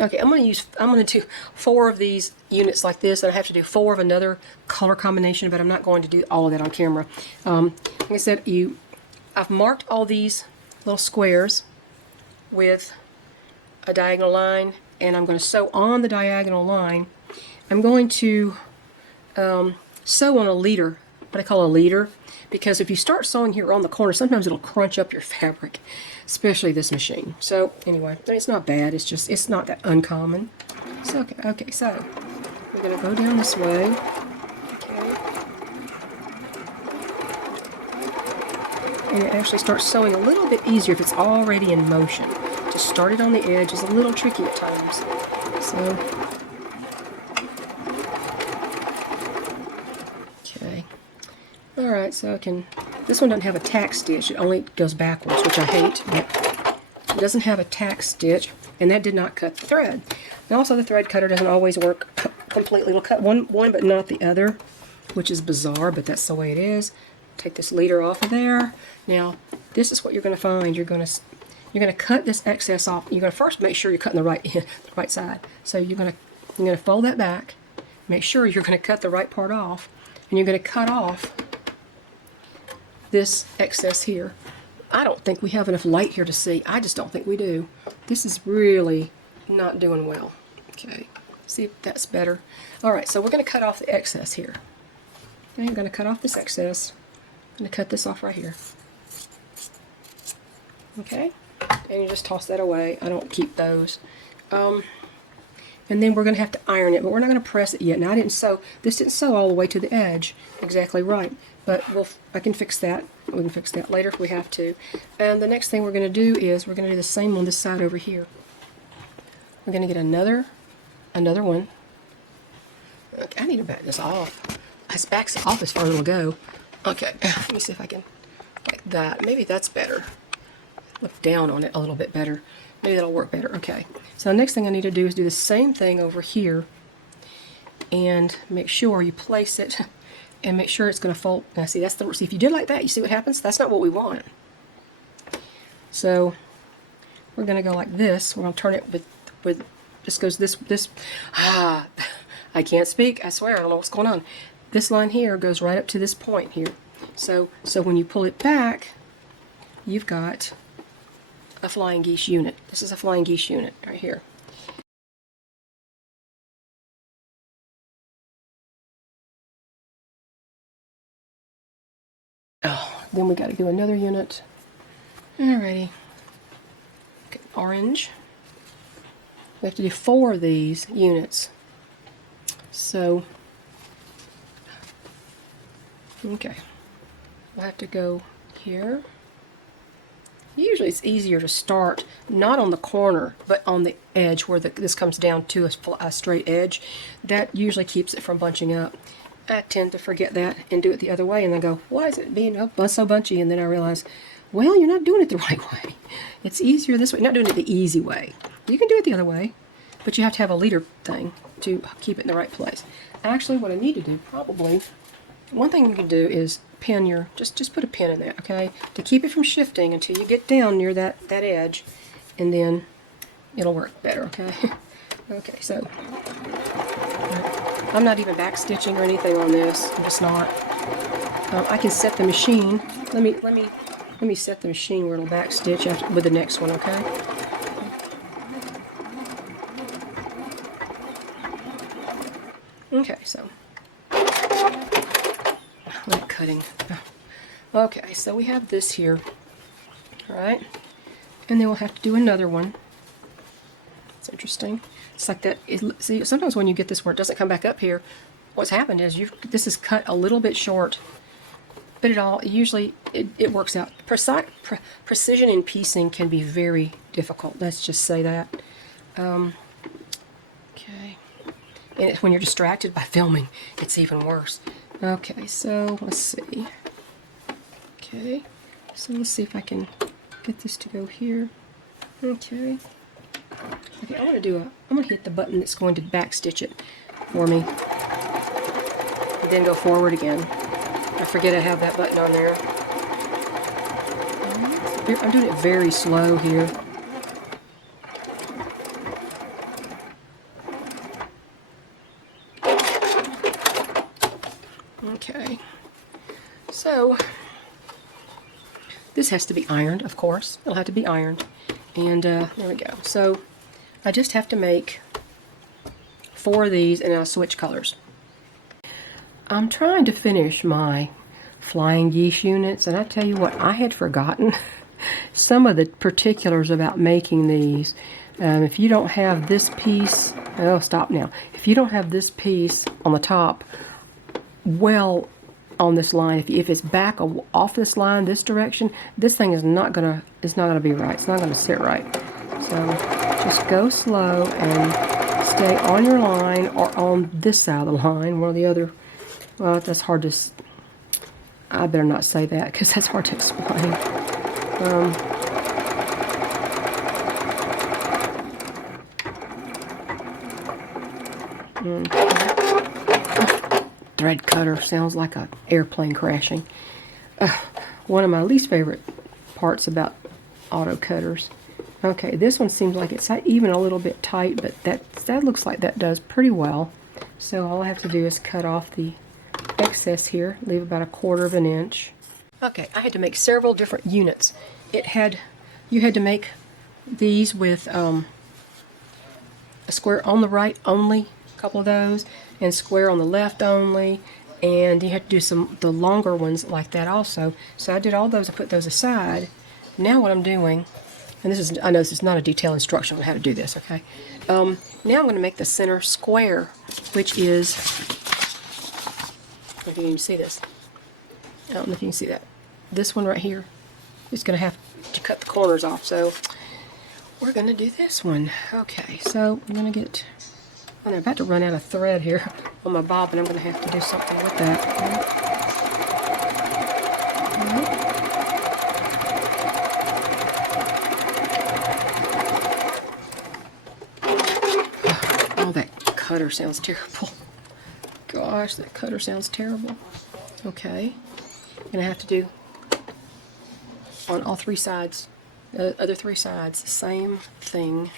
Okay, I'm going to do 4 of these units like this, and I have to do 4 of another color combination, but I'm not going to do all of that on camera. Like I said, I've marked all these little squares with a diagonal line, and I'm going to sew on the diagonal line. I'm going to sew on a leader, what I call a leader, because if you start sewing here on the corner, sometimes it'll crunch up your fabric, especially this machine. So anyway, it's not bad. It's just, it's not that uncommon. So okay, so we're going to go down this way. Okay. And it actually starts sewing a little bit easier if it's already in motion. Just start it on the edge is a little tricky at times. So, okay. Alright, so I can, this one doesn't have a tack stitch, it only goes backwards, which I hate, but it doesn't have a tack stitch, and that did not cut the thread. And also the thread cutter doesn't always work completely. It'll cut one but not the other, which is bizarre, but that's the way it is. Take this leader off of there. Now, this is what you're going to find. You're going to cut this excess off. You're going to first make sure you're cutting the right side. So you're going to fold that back. Make sure you're going to cut the right part off, and you're going to cut off this excess here. I don't think we have enough light here to see. I just don't think we do. This is really not doing well. Okay, see if that's better. All right, so we're going to cut off the excess here. Okay, I'm going to cut off this excess. I'm going to cut this off right here. Okay, and you just toss that away. I don't keep those. And then we're going to have to iron it, but we're not going to press it yet. Now, this didn't sew all the way to the edge exactly right, but I can fix that. We can fix that later if we have to. And the next thing we're going to do is we're going to do the same on this side over here. We're going to get another one. Okay, I need to back this off. This backs off as far as it'll go. Okay, let me see if I can, like that. Maybe that's better. Look down on it a little bit better. Maybe that'll work better. Okay, so the next thing I need to do is do the same thing over here and make sure you place it and make sure it's going to fold. Now see, see if you do it like that, you see what happens? That's not what we want. So we're going to go like this. We're going to turn it with this goes this. I can't speak. I swear, I don't know what's going on. This line here goes right up to this point here. So when you pull it back, you've got a flying geese unit. This is a flying geese unit right here. Oh, then we got to do another unit. Alrighty. Okay, orange. We have to do 4 of these units. So, okay. We'll have to go here. Usually it's easier to start not on the corner, but on the edge where this comes down to a straight edge. That usually keeps it from bunching up. I tend to forget that and do it the other way, and then go, why is it being so bunchy? And then I realize, well, you're not doing it the right way. It's easier this way. You're not doing it the easy way. You can do it the other way, but you have to have a leader thing to keep it in the right place. Actually, what I need to do, probably, one thing you can do is pin your, just put a pin in there, okay, to keep it from shifting until you get down near that edge, and then it'll work better, okay? Okay, so I'm not even back stitching or anything on this. I'm just not. I can set the machine. Let me set the machine where it'll back stitch with the next one, okay? Okay, so like cutting. Okay, so we have this here, all right, and then we'll have to do another one. It's interesting. It's like that. See, sometimes when you get this where it doesn't come back up here, what's happened is this is cut a little bit short, but usually it works out. Precision in piecing can be very difficult. Let's just say that. Okay. And when you're distracted by filming, it's even worse. Okay, so let's see. Okay, so let's see if I can get this to go here. Okay. Okay, I'm gonna hit the button that's going to back stitch it for me. And then go forward again. I forget I have that button on there. I'm doing it very slow here. This has to be ironed, of course. It'll have to be ironed. And there we go. So I just have to make 4 of these, and I'll switch colors. I'm trying to finish my flying geese units, and I tell you what, I had forgotten some of the particulars about making these. If you don't have this piece, oh, stop now. If you don't have this piece on the top, well, on this line, if it's back off this line, this direction, this thing is not gonna be right. It's not gonna sit right. So just go slow and stay on your line or on this side of the line, one or the other. Well, that's hard to. I better not say that because that's hard to explain. Thread cutter sounds like an airplane crashing. One of my least favorite parts about auto cutters. Okay, this one seems like it's even a little bit tight, but that looks like that does pretty well. So all I have to do is cut off the excess here, leave about 1/4 of an inch. Okay, I had to make several different units. You had to make these with a square on the right only, a couple of those, and square on the left only, and you had to do the longer ones like that also. So I did all those, I put those aside. Now what I'm doing, and I know this is not a detailed instruction on how to do this, okay? Now I'm going to make the center square, which is, I don't know if you can see this. I don't know if you can see that. This one right here is going to have to cut the corners off, so we're going to do this one. Okay, so I'm going to get, I'm about to run out of thread here on my bobbin. I'm going to have to do something with that. Oh, that cutter sounds terrible. Gosh, that cutter sounds terrible. Okay, I'm going to have to do on all 3 sides, the other 3 sides, the same thing.